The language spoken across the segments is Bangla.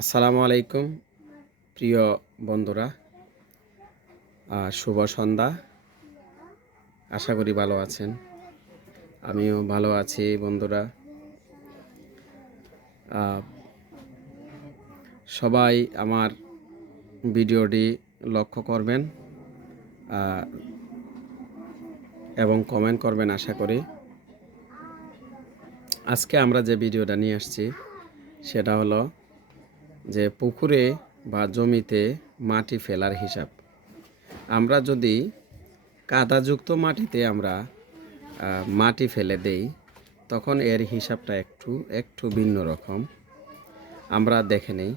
আসসালামু আলাইকুম, প্রিয় বন্ধুরা। শুভ সন্ধ্যা। আশা করি ভালো আছেন। আমিও ভালো আছি, বন্ধুরা। সবাই আমার ভিডিওটি লক্ষ্য করবেন এবং কমেন্ট করবেন, আশা করি। আজকে আমরা যে ভিডিওটা নিয়ে আসছি, সেটা হলো যে পুকুরে বা জমিতে মাটি ফেলার হিসাব। আমরা যদি কাদাযুক্ত মাটিতে আমরা মাটি ফেলে দেই, তখন এর হিসাবটা একটু একটু ভিন্ন রকম। আমরা দেখে নেই।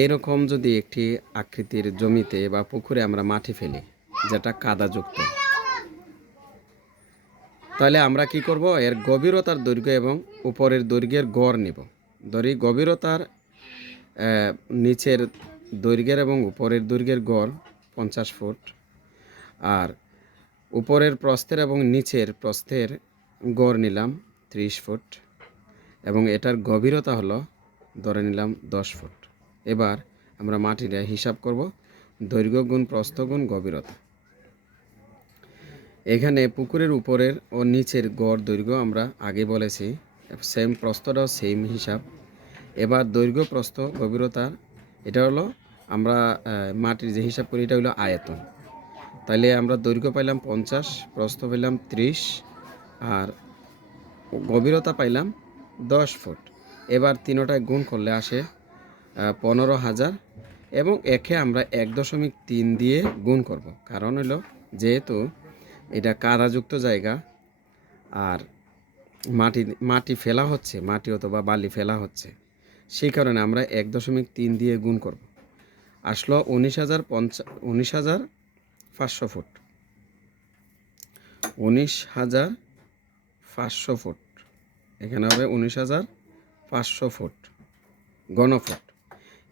এইরকম যদি একটি আকৃতির জমিতে বা পুকুরে আমরা মাটি ফেলি, যেটা কাদাযুক্ত, তাহলে আমরা কি করব? এর গভীরতার দৈর্ঘ্য এবং উপরের দৈর্ঘ্যের গড় নিব। ধরি গভীরতার নিচের দৈর্ঘ্যের এবং উপরের দৈর্ঘ্যের গড় পঞ্চাশ ফুট। আর উপরের প্রস্থের এবং নিচের প্রস্থের গড় নিলাম ত্রিশ ফুট এবং এটার গভীরতা হলো, ধরে নিলাম দশ ফুট। এবার আমরা মাটিটা হিসাব করব, দৈর্ঘ্য গুণ প্রস্থ গুণ গভীরতা। এখানে পুকুরের উপরের ও নিচের গড় দৈর্ঘ্য আমরা আগে বলেছি সেম প্রস্থটাও সেম হিসাব। এবার দৈর্ঘ্য, প্রস্থ গভীরতার এটা হলো আমরা মাটির যে হিসাব করি, এটা হলো আয়তন। তাইলে আমরা দৈর্ঘ্য পাইলাম পঞ্চাশ, প্রস্থ পাইলাম ত্রিশ, আর গভীরতা পাইলাম দশ ফুট। এবার তিনোটায় গুণ করলে আসে পনেরো হাজার, এবং একে আমরা এক দশমিক তিন দিয়ে গুণ করব। কারণ হলো যেহেতু এটা কাদাযুক্ত জায়গা, আর মাটি মাটি ফেলা হচ্ছে, মাটি অথবা বালি ফেলা হচ্ছে। সেই কারণে আমরা এক দশমিক তিন দিয়ে গুণ করব। আসলো উনিশ হাজার পঞ্চা, উনিশ হাজার পাঁচশো ফুট। উনিশ হাজার পাঁচশো ফুট। এখানে হবে উনিশ হাজার পাঁচশো ফুট ঘনফুট।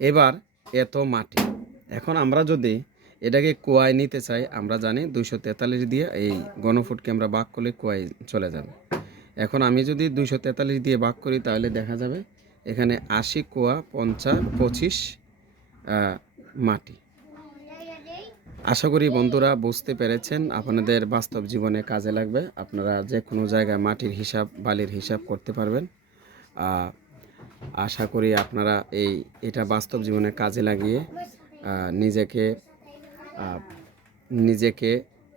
এবার এত মাটি। এখন আমরা যদি এটাকে কুয়ায় নিতে চাই, আমরা জানি দুইশো তেতাল্লিশ দিয়ে এই ঘনফুটকে আমরা ভাগ করলে কুয়ায় চলে যাবে। এখন আমি যদি দুইশো তেতাল্লিশ দিয়ে ভাগ করি, তাহলে দেখা যাবে এখানে আশি কুয়া পঞ্চাশ পঁচিশ মাটি। আশা করি বন্ধুরা বুঝতে পেরেছেন, আপনাদের বাস্তব জীবনে কাজে লাগবে। আপনারা যে কোনো জায়গায় মাটির হিসাব, বালির হিসাব করতে পারবেন। আশা করি আপনারা এই, এটা বাস্তব জীবনে কাজে লাগিয়ে নিজেকে নিজেকে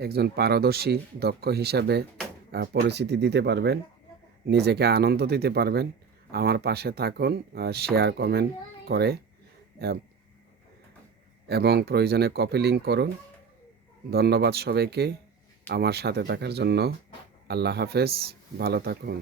একজন পারদর্শী, দক্ষ হিসাবে পরিচিতি দিতে পারবেন, নিজেকে আনন্দ দিতে পারবেন। আমার পাশে থাকুন শেয়ার কমেন্ট করে, এবং প্রয়োজনে কপি লিঙ্ক করুন। ধন্যবাদ সবাইকে। আমার সাথে থাকার জন্য আল্লাহ হাফেজ। ভালো থাকুন।